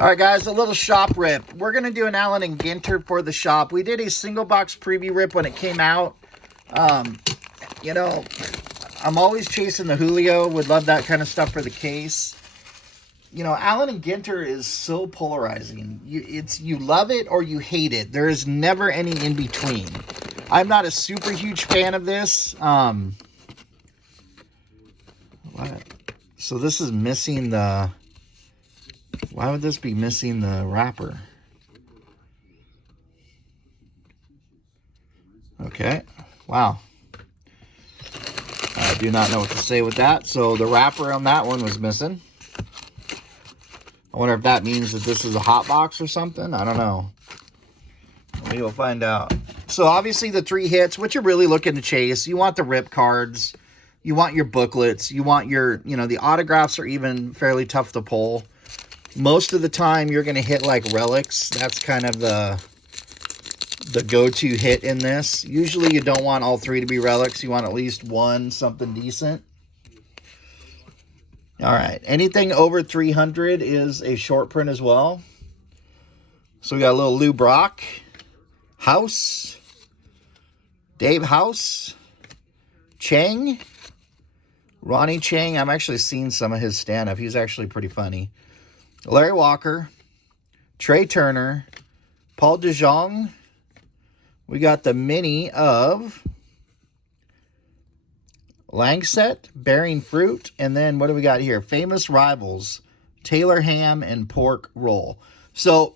All right, guys, a little shop rip. We're going to do an Allen and Ginter for the shop. We did a single box preview rip when it came out. Um, you know, I'm always chasing the Julio. Would love that kind of stuff for the case. You know, Allen and Ginter is so polarizing. You love it or you hate it. There is never any in between. I'm not a super huge fan of this. So this is missing the... Why would this be missing the wrapper? Okay. Wow. I do not know what to say with that. So the wrapper on that one was missing. I wonder if that means that this is a hot box or something. I don't know. Maybe we'll find out. So obviously the 3 hits, what you're really looking to chase, you want the rip cards, you want your booklets, you want your, the autographs are even fairly tough to pull. Most of the time, you're going to hit like relics. That's kind of the go-to hit in this. Usually, you don't want all 3 to be relics. You want at least one, something decent. All right. Anything over 300 is a short print as well. So we got a little Lou Brock, House, Dave House, Chang, Ronnie Chang. I'm actually seeing some of his stand-up. He's actually pretty funny. Larry Walker, Trey Turner, Paul DeJong. We got the mini of Langset, Bearing Fruit. And then what do we got here? Famous Rivals, Taylor Ham, and Pork Roll. So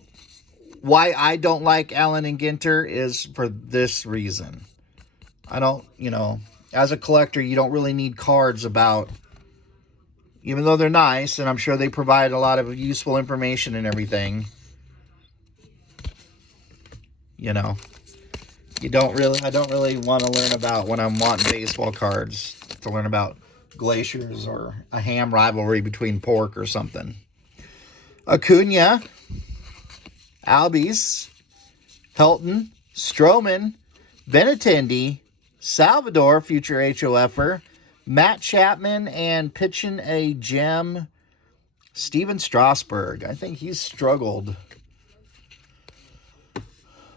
why I don't like Allen and Ginter is for this reason. I don't, as a collector, you don't really need cards about... Even though they're nice, and I'm sure they provide a lot of useful information and everything, I don't really want to learn about when I'm wanting baseball cards to learn about glaciers or a ham rivalry between pork or something. Acuna, Albies, Helton, Stroman, Benintendi, Salvador, future HOFer, Matt Chapman, and pitching a gem, Steven Strasburg. I think he's struggled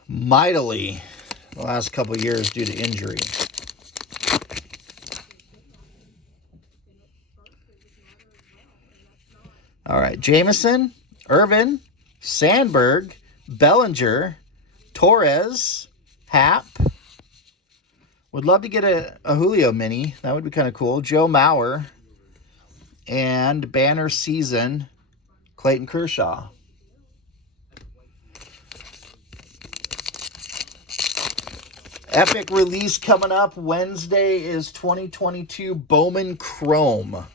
mightily the last couple of years due to injury. All right, Jameson, Irvin, Sandberg, Bellinger, Torres, Happ. Would love to get a Julio mini. That would be kind of cool. Joe Mauer. And banner season, Clayton Kershaw. Epic release coming up. Wednesday is 2022 Bowman Chrome.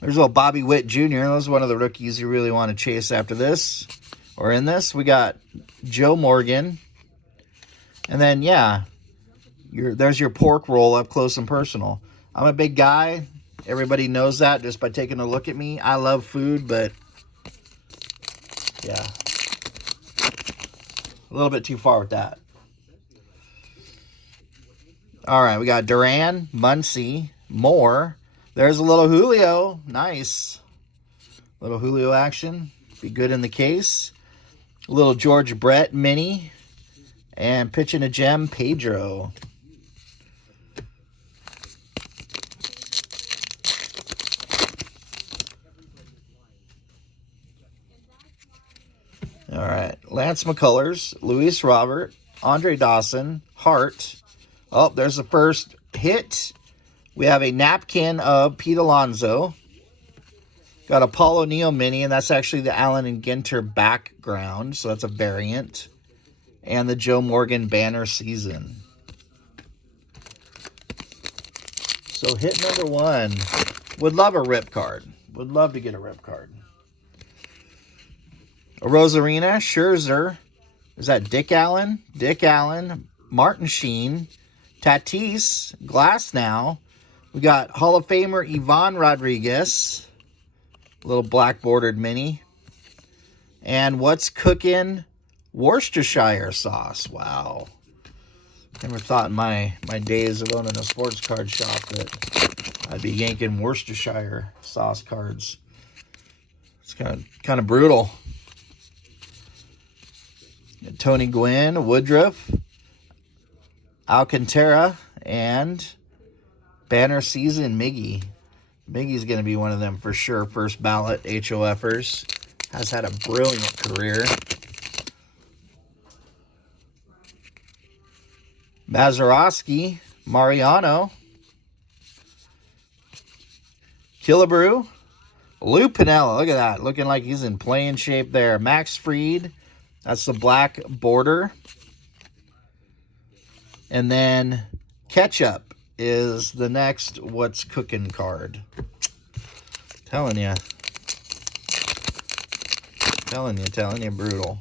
There's a little Bobby Witt Jr. That's one of the rookies you really want to chase after this. Or in this, we got Joe Morgan. And then, there's your pork roll up close and personal. I'm a big guy. Everybody knows that just by taking a look at me. I love food, but, yeah. A little bit too far with that. All right, we got Duran, Muncy, Moore. There's a little Julio. Nice. Little Julio action. Be good in the case. A little George Brett mini. And pitching a gem, Pedro. All right. Lance McCullers, Luis Robert, Andre Dawson, Hart. Oh, there's the first hit. We have a napkin of Pete Alonso. Got a Paul O'Neill mini, and that's actually the Allen and Ginter background. So that's a variant. And the Joe Morgan banner season. So hit number 1. Would love a rip card. Would love to get a rip card. A Rosarina, Scherzer. Is that Dick Allen? Dick Allen. Martin Sheen. Tatis. Glasnow. We got Hall of Famer Ivan Rodriguez. Little black bordered mini. And what's cooking? Worcestershire sauce. Wow. Never thought in my days of owning a sports card shop that I'd be yanking Worcestershire sauce cards. It's kind of brutal. Tony Gwynn, Woodruff, Alcantara, and Banner Season Miggy. Miggy's going to be one of them for sure. First ballot HOFers. Has had a brilliant career. Mazeroski, Mariano, Killebrew, Lou Piniella. Look at that. Looking like he's in playing shape there. Max Fried. That's the black border. And then Ketchup is the next What's Cooking card. Telling you, brutal.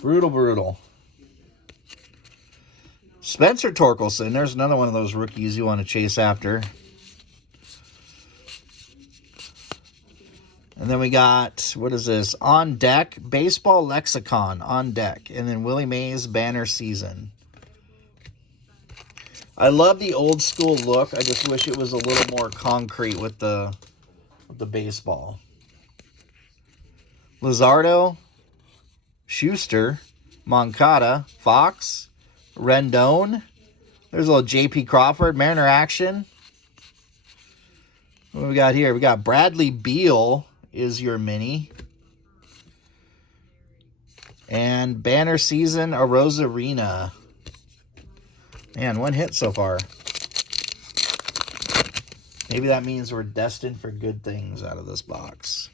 Brutal. Spencer Torkelson. There's another one of those rookies you want to chase after. And then we got, what is this? On Deck, Baseball Lexicon, On Deck. And then Willie Mays, Banner Season. I love the old school look. I just wish it was a little more concrete with the baseball. Luzardo, Schuster, Moncada, Fox, Rendon. There's a little J.P. Crawford, Mariner action. What do we got here? We got Bradley Beal is your mini. And Banner Season, Arozarena. Man, one hit so far. Maybe that means we're destined for good things out of this box.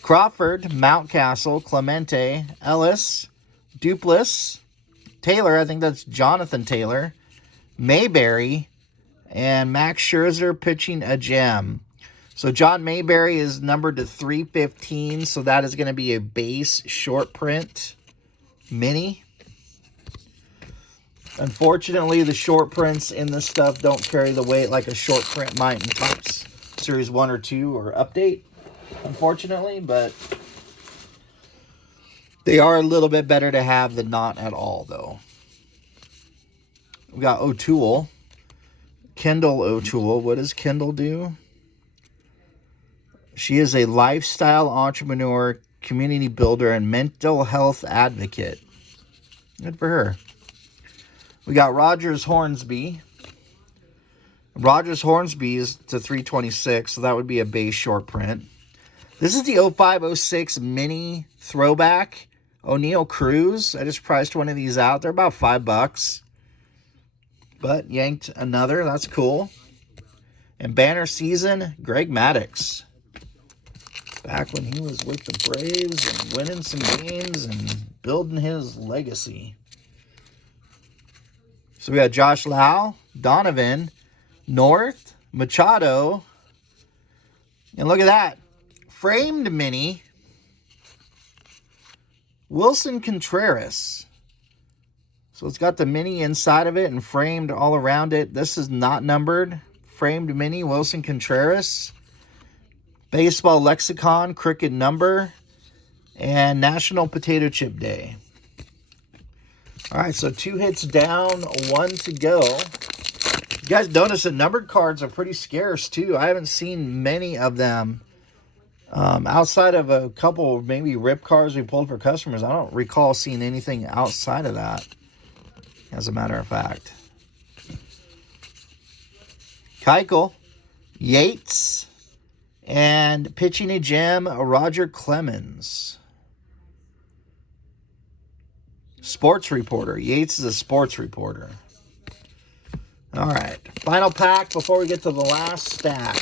Crawford, Mountcastle, Clemente, Ellis, Dupless, Taylor, I think that's Jonathan Taylor, Mayberry, and Max Scherzer pitching a gem. So John Mayberry is numbered to 315, so that is going to be a base short print mini. Unfortunately, the short prints in this stuff don't carry the weight like a short print might in Topps Series 1 or 2 or Update, unfortunately, but they are a little bit better to have than not at all, though. We got O'Toole. Kendall O'Toole. What does Kendall do? She is a lifestyle entrepreneur, community builder, and mental health advocate. Good for her. We got Rogers Hornsby. Rogers Hornsby is to 326, so that would be a base short print. This is the 05-06 mini throwback. O'Neal Cruz. I just priced one of these out. They're about $5. But yanked another. That's cool. And Banner Season, Greg Maddux. Back when he was with the Braves and winning some games and building his legacy. So we got Josh Lau, Donovan, North, Machado. And look at that. Framed mini. Wilson Contreras. So it's got the mini inside of it and framed all around it. This is not numbered. Framed mini, Wilson Contreras. Baseball Lexicon, Cricket number. And National Potato Chip Day. All right, so 2 hits down, 1 to go. You guys notice that numbered cards are pretty scarce, too. I haven't seen many of them. Outside of a couple, maybe rip cards we pulled for customers, I don't recall seeing anything outside of that, as a matter of fact. Keuchel, Yates, and pitching a gem, Roger Clemens. Sports reporter. Yates is a sports reporter. All right. Final pack before we get to the last stack.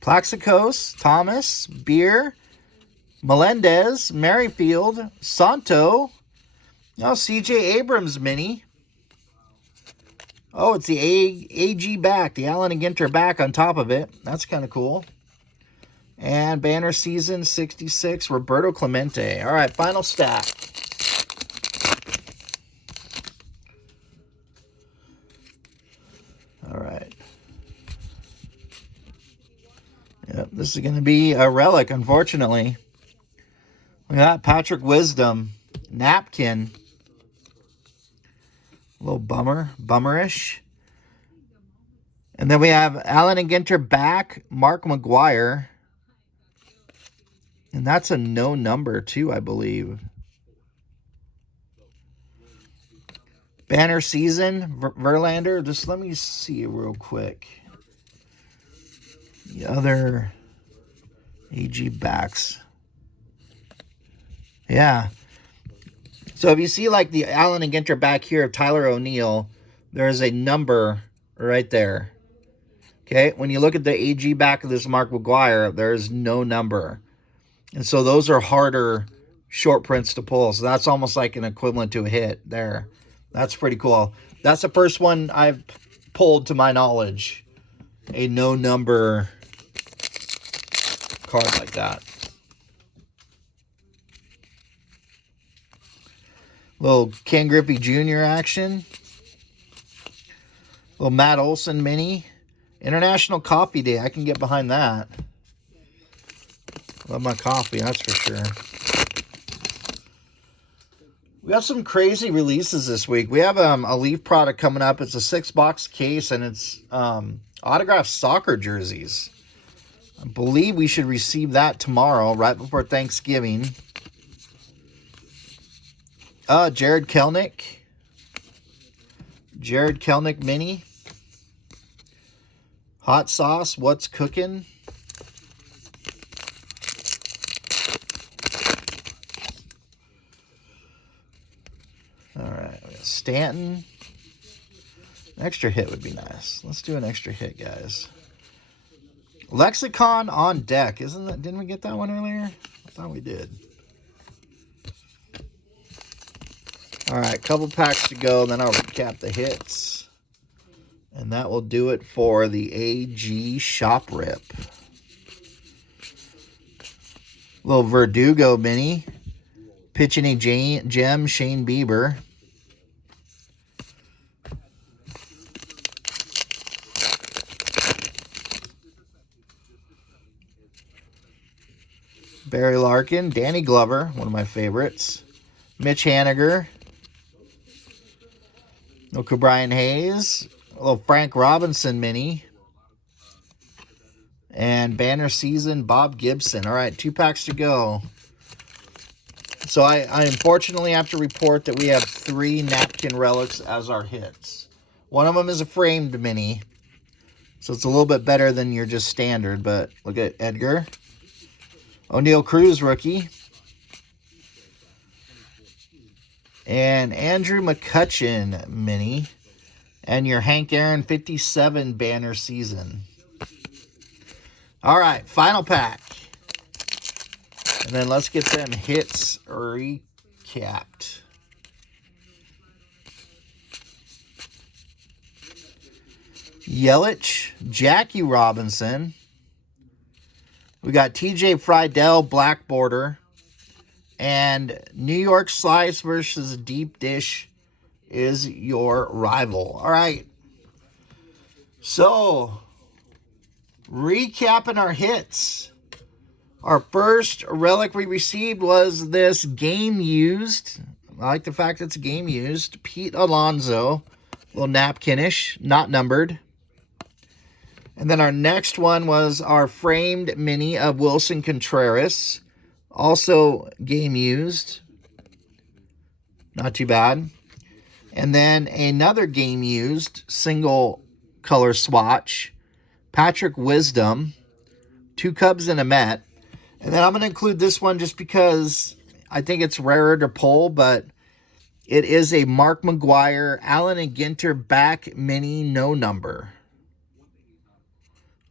Plaxicos, Thomas, Beer, Melendez, Merrifield, Santo. Oh, C.J. Abrams mini. Oh, it's the AG back, the Allen and Ginter back on top of it. That's kind of cool. And Banner Season 66, Roberto Clemente. All right, final stack. All right. Yep, this is going to be a relic, unfortunately. We got Patrick Wisdom, Napkin. A little bummerish. And then we have Allen and Ginter back, Mark McGuire. And that's a no number too, I believe. Banner season, Verlander. Just let me see real quick. The other AG backs. Yeah. So if you see like the Allen and Ginter back here of Tyler O'Neill, there's a number right there. Okay, when you look at the AG back of this Mark McGuire, there's no number. And so those are harder short prints to pull. So that's almost like an equivalent to a hit there. That's pretty cool. That's the first one I've pulled to my knowledge. A no number card like that. Little Ken Griffey Jr. action. Little Matt Olson mini. International Coffee Day. I can get behind that. Love my coffee, that's for sure. We have some crazy releases this week. We have a Leaf product coming up. It's a 6-box case, and it's autographed soccer jerseys. I believe we should receive that tomorrow, right before Thanksgiving. Jared Kelenic. Jared Kelenic mini. Hot sauce, what's cooking? All right, we got Stanton. An extra hit would be nice. Let's do an extra hit, guys. Lexicon on deck. Isn't that? Didn't we get that one earlier? I thought we did. All right, couple packs to go, then I'll recap the hits. And that will do it for the AG Shop Rip. Little Verdugo mini. Pitching a gem, Shane Bieber. Barry Larkin, Danny Glover, one of my favorites. Mitch Haniger. Look, Brian Hayes. A little Frank Robinson mini. And banner season, Bob Gibson. All right, 2 packs to go. So I unfortunately have to report that we have 3 napkin relics as our hits. One of them is a framed mini. So it's a little bit better than your just standard. But look at Edgar. O'Neal Cruz rookie. And Andrew McCutchen mini. And your Hank Aaron 57 banner season. All right, final pack. And then let's get them hits recapped. Yelich, Jackie Robinson. We got TJ Friedel, black border. And New York Slice versus Deep Dish is your rival. All right. So, recapping our hits. Our first relic we received was this game used. I like the fact it's game used. Pete Alonso. Little napkinish, not numbered. And then our next one was our framed mini of Wilson Contreras. Also game used. Not too bad. And then another game used single color swatch. Patrick Wisdom. 2 Cubs and a Met. And then I'm going to include this one just because I think it's rarer to pull, but it is a Mark McGuire, Allen and Ginter back mini no number.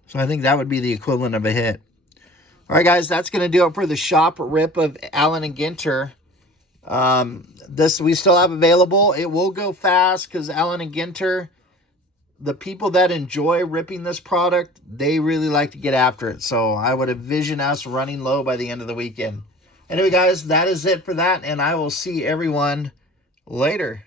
So I think that would be the equivalent of a hit. All right, guys, that's going to do it for the shop rip of Allen and Ginter. This we still have available. It will go fast because Allen and Ginter, the people that enjoy ripping this product, they really like to get after it. So I would envision us running low by the end of the weekend. Anyway, guys, that is it for that, and I will see everyone later.